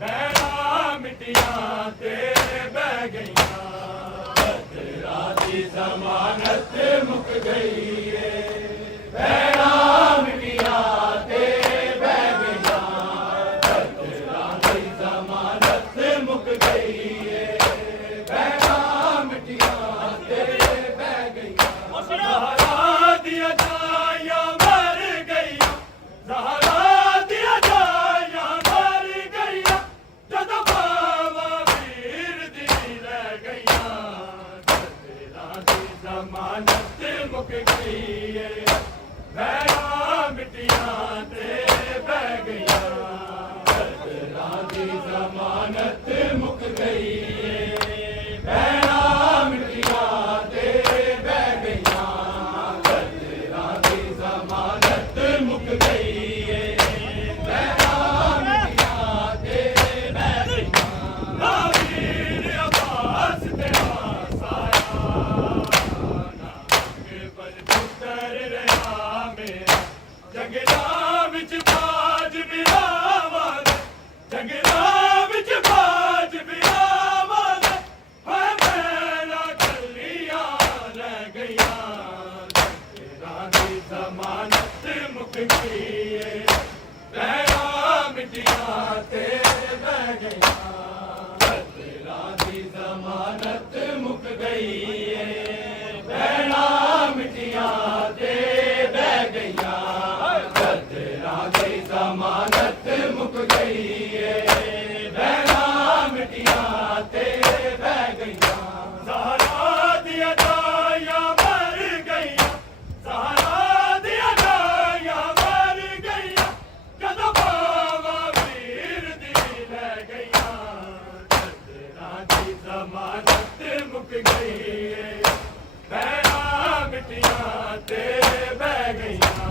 भैड़ा मिट्टियां ते बह गईयां तेरा दी जमानत मुक गई है भैड़ा मिट्टियां ते बह गईयां तेरा दी जमानत मुक गई है भैड़ा मिट्टियां ते बह गईयां ज़हरा दिया जाया मर गईयां ज़हरा दिया जाया मर गईयां जदों बावा वीर दी रह गईयां तेरा दी जमानत मुक गई है भैड़ा मिट्टियां ते बह गईयां तेरा दी जमानत मुक गई है भैड़ा मिट्टियां ते बह गईयां तेरा दी जमानत मुक गई है भैड़ा मिट्टियां ते बह गईयां ना वीर अब्बास तेरा साया ना अकबर पुत्तर रहा मेरा जंगलां विच बाज बिरावां जंगलां विच बाज बिरावां हाय भैड़ा कल्लियां रह गईयां तेरा दी जमानत मुक गई है भैड़ा मिट्टियां ते बह गईयां तेरा दी जमानत मुक गई है भैड़ा मिट्टियां ते बह गईयां तेरा दी जमानत मुक गई है भैड़ा मिट्टियां ते बह गईयां ज़हरा दिया जाया मर गईयां ज़हरा दिया जाया मर गईयां जदों बावा वीर दी रह गईयां तेरा दी जमानत मुक गई है भैड़ा मिट्टियां ते बह गईयां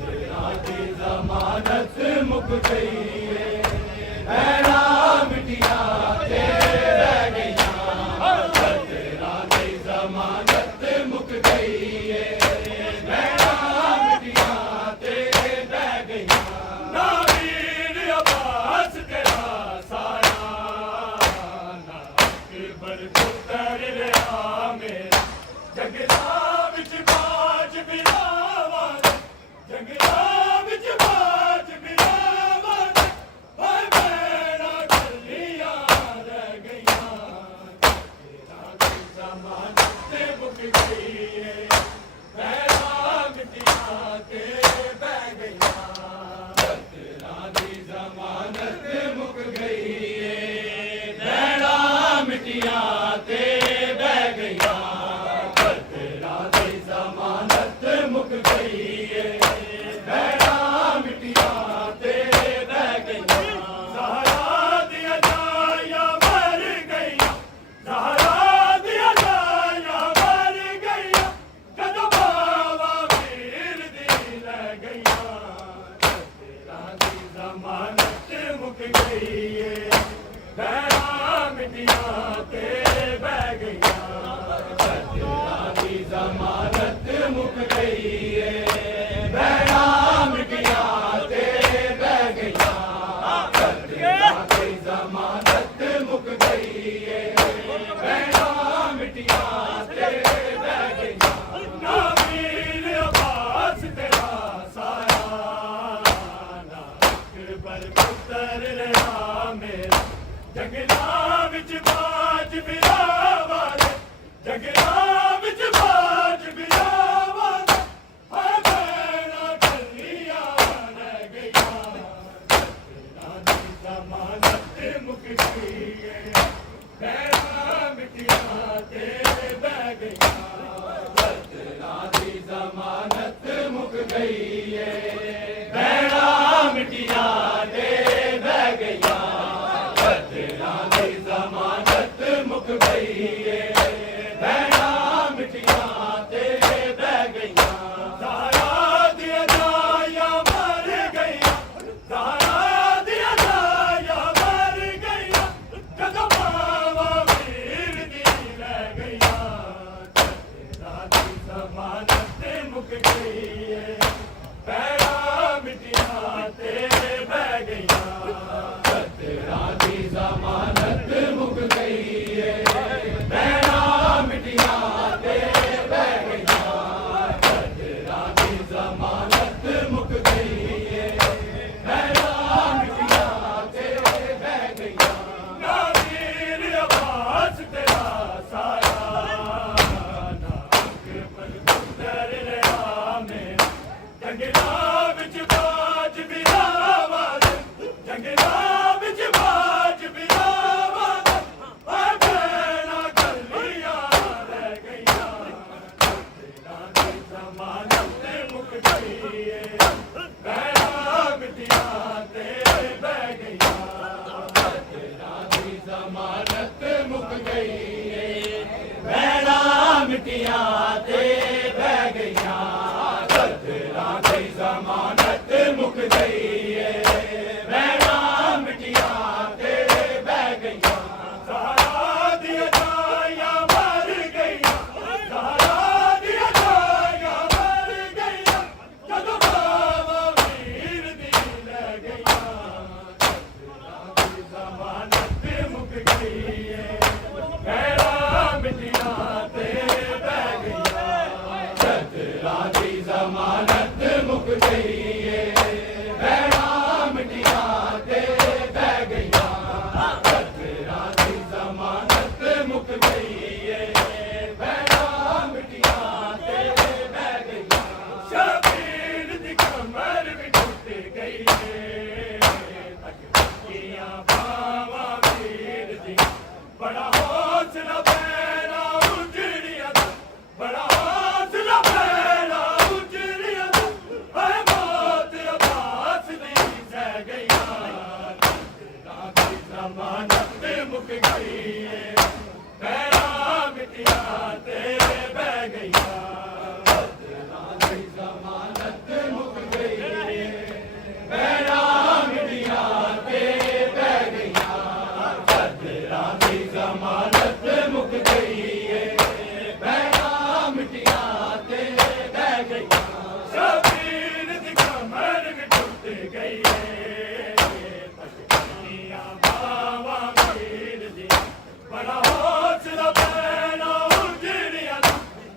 तेरा दी जमानत मुक गई है भैड़ा मिट्टियां ते बह गईयां तेरा दी जमानत मुक गई है भैड़ा मिट्टियां ते बह गईयां ना वीर अब्बास तेरा साया ना अकबर पुत्तर रहा मेरा जंगलां विच बाज बिरावां जंगलां विच बाज बिरावां हाय भैड़ा कल्लियां रह गईयां तेरा दी जमानत मुक गई है भैड़ा मिट्टियां ते बह गईयां तेरा दी जमानत मुक गई है भैड़ा मिट्टियां ते बह गईयां तेरा दी जमानत मुक गई है भैड़ा मिट्टियां ते बह गईयां ज़हरा दिया जाया मर गईयां ज़हरा दिया जाया मर गईयां जदों बावा वीर दी रह गईयां तेरा दी जमानत मुक गई है भैड़ा मिट्टियां ते बह गईयां तेरा दी जमानत मुक गई है भैड़ा मिट्टियां ते बह गईयां तेरा दी जमानत मुक गई है भैड़ा मिट्टियां ते बह गईयां ना वीर अब्बास तेरा साया ना अकबर पुत्तर रहा मेरा जंगलां विच बाज बिरावां जंगलां विच बाज बिरावां हाय भैड़ा कल्लियां रह गईयां तेरा दी जमानत मुक गई है भैड़ा मिट्टियां ते बह गईयां तेरा दी जमानत मुक गई है भैड़ा मिट्टियां ते बह गईयां तेरा दी जमानत मुक गई है भैड़ा मिट्टियां ते बह गईयां ज़हरा दिया जाया मर गईयां ज़हरा दिया जाया मर गईयां जदों बावा वीर दी रह गईयां तेरा दी जमानत मुक गई है ਦੀ ਜ਼ਮਾਨਤ ਮੁੱਕ ਗਈ ਏ ਰਹਿਣਾ ਮਿੱਟੀਆਂ ਤੇਰੇ ਬਹਿ ਗਈਆਂ ਜ਼ਹਰਾ ਦੀਆਂ ਛਾਈਆਂ ਮਰ ਗਈਆਂ ਜ਼ਹਰਾ ਦੀਆਂ ਛਾਈਆਂ ਮਰ ਗਈਆਂ ਜਦੋਂ ਬਾਵਾ ਵੀਰ ਦੀ ਲੈ ਗਈਆਂ ਦੀ ਜ਼ਮਾਨਤ ਮੁੱਕ ਗਈ ਏ ਰਹਿਣਾ ਮਿੱਟੀਆਂ ਤੇਰੇ ਬਹਿ ਗਈਆਂ ਝੱਜਰਾਂ ਦੀ ਜ਼ਮਾਨਤ ਮੁੱਕ ਗਈ ਏ ਰਹਿਣਾ ਮਿੱਟੀਆਂ ਤੇਰੇ ਬਹਿ ਗਈਆਂ ਝੱਜਰਾਂ ਦੀ ਜ਼ਮਾਨਤ ਮੁੱਕ ਗਈ ਏ ਰਹਿਣਾ ਮਿੱਟੀਆਂ ਤੇਰੇ ਬਹਿ ਗਈਆਂ ਸ਼ਬੀਰ ਦੀ ਕਮਰ ਵੀ ਟੁੱਟ ਗਈ ਏ ਤੱਕੀਆਂ ਬਾਵਾਂ ਵੀਰ ਦੀ ਬੜਾ ਹੌਸਲਾ ਪੈਣਾ ਉਜੜੀਆਂ ਦਾ ਬੜਾ ਹੌਸਲਾ ਪੈਣਾ ਉਜੜੀਆਂ ਦਾ ਹੈ ਮੌਤ ਅਬਾਸ ਦੀ ਸਹਿ ਗਈਆਂ ਝੱਜਰਾਂ ਦੀ ਜ਼ਮਾਨਤ ਮੁੱਕ ਗਈ ਏ ਪੈਰਾਂ ਮਿੱਟੀਆਂ ਤੇਰੇ ਬਹਿ ਗਈਆਂ ਝੱਜਰਾਂ ਦੀ ਜ਼ਮਾਨਤ ਮੁੱਕ ਗਈ ਏ ਪੈਰਾਂ ਮਿੱਟੀਆਂ ਤੇਰੇ ਬਹਿ ਗਈਆਂ ਝੱਜਰਾਂ ਦੀ ਜ਼ਮਾਨਤ ਮੁੱਕ ਗਈ ਏ ਪੈਰਾਂ ਮਿੱਟੀਆਂ ਤੇਰੇ ਬਹਿ ਗਈਆਂ ਸ਼ਬੀਰ ਦੀ ਕਮਰ ਵੀ ਟੁੱਟ ਗਈ ਏ ਤੱਕੀਆਂ ਬਾਵਾਂ ਵੀਰ ਦੀ ਬੜਾ ਹੌਸਲਾ ਪੈਣਾ ਉਜੜੀਆਂ ਦਾ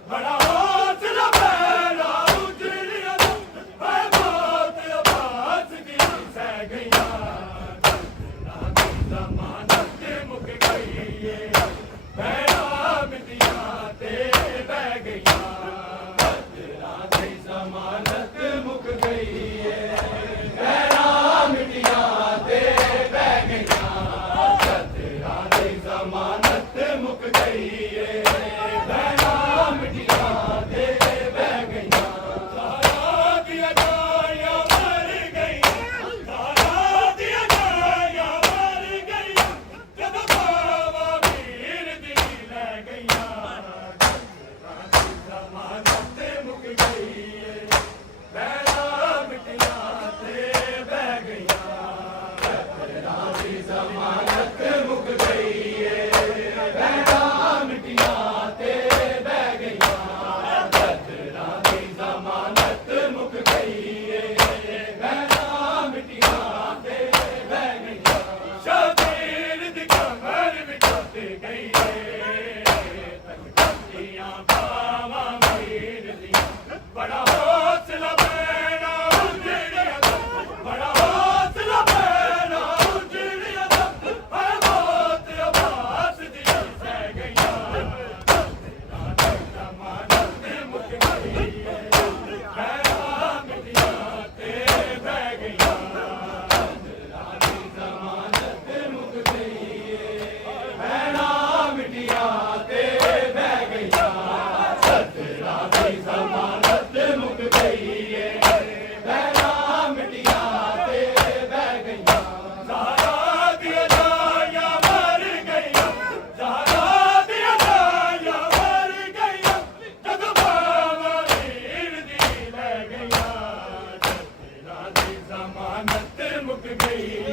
ਬੜਾ ਹੌਸਲਾ ਪੈਣਾ ਉਜੜੀਆਂ ਦਾ ਹੈ ਮੌਤ ਅਬਾਸ ਦੀ ਸਹਿ ਗਈਆਂ ਝੱਜਰਾਂ ਦੀ ਜ਼ਮਾਨਤ ਮੁੱਕ ਗਈ ਏ ਪੈਰਾਂ ਮਿੱਟੀਆਂ ਤੇਰੇ ਬਹਿ ਗਈਆਂ ਝੱਜਰਾਂ ਦੀ ਜ਼ਮਾਨਤ ਮੁੱਕ ਗਈ ਏ ਪੈਰਾਂ ਮਿੱਟੀਆਂ ਤੇਰੇ ਬਹਿ ਗਈਆਂ ਝੱਜਰਾਂ ਦੀ ਜ਼ਮਾਨਤ ਮੁੱਕ ਗਈ ਏ ਪੈਰਾਂ ਮਿੱਟੀਆਂ ਤੇਰੇ ਬਹਿ ਗਈਆਂ ਜ਼ਹਰਾ ਦੀਆਂ ਛਾਈਆਂ ਮਰ ਗਈਆਂ ਜ਼ਹਰਾ ਦੀਆਂ ਛਾਈਆਂ ਮਰ ਗਈਆਂ ਜਦੋਂ ਬਾਵਾ ਵੀਰ ਦੀ ਲੈ ਗਈਆਂ ਝੱਜਰਾਂ ਦੀ ਜ਼ਮਾਨਤ ਮੁੱਕ ਗਈ ਏ ਪੈਰਾਂ ਮਿੱਟੀਆਂ ਤੇਰੇ ਬਹਿ ਗਈਆਂ ਝੱਜਰਾਂ ਦੀ ਜ਼ਮਾਨਤ ਮੁੱਕ ਗਈ ਏ ਪੈਰਾਂ ਮਿੱਟੀਆਂ ਤੇਰੇ ਬਹਿ ਗਈਆਂ ਝੱਜਰਾਂ ਦੀ ਜ਼ਮਾਨਤ ਮੁੱਕ ਗਈ ਏ ਪੈਰਾਂ ਮਿੱਟੀਆਂ ਤੇਰੇ ਬਹਿ ਗਈਆਂ ਸ਼ਬੀਰ ਦੀ ਕਮਰ ਵੀ ਟੁੱਟ ਗਈ ਏ ਤੱਕੀਆਂ ਬਾਵਾਂ ਵੀਰ ਦੀ ਬੜਾ ਹੌਸਲਾ ਪੈਣਾ ਉਜੜੀਆਂ ਦਾ ਬੜਾ ਹੌਸਲਾ ਪੈਣਾ ਉਜੜੀਆਂ ਦਾ ਹੈ ਮੌਤ ਅਬਾਸ ਦੀ ਸਹਿ ਗਈਆਂ ਝੱਜਰਾਂ ਦੀ ਜ਼ਮਾਨਤ ਮੁੱਕ ਗਈ ਏ ਪੈਰਾਂ ਮਿੱਟੀਆਂ ਤੇਰੇ ਬਹਿ ਗਈਆਂ ਝੱਜਰਾਂ ਦੀ ਜ਼ਮਾਨਤ ਮੁੱਕ ਗਈ ਏ ਪੈਰਾਂ ਮਿੱਟੀਆਂ ਤੇਰੇ ਬਹਿ ਗਈਆਂ ਝੱਜਰਾਂ ਦੀ ਜ਼ਮਾਨਤ ਮੁੱਕ ਗਈ ਏ ਪੈਰਾਂ ਮਿੱਟੀਆਂ ਤੇਰੇ ਬਹਿ ਗਈਆਂ ਜ਼ਹਰਾ ਦੀਆਂ ਛਾਈਆਂ ਮਰ ਗਈਆਂ ਜ਼ਹਰਾ ਦੀਆਂ ਛਾਈਆਂ ਮਰ ਗਈਆਂ ਜਦੋਂ ਬਾਵਾ ਵੀਰ ਦੀ ਲੈ ਗਈਆਂ ਝੱਜਰਾਂ ਦੀ ਜ਼ਮਾਨਤ ਮੁੱਕ ਗਈ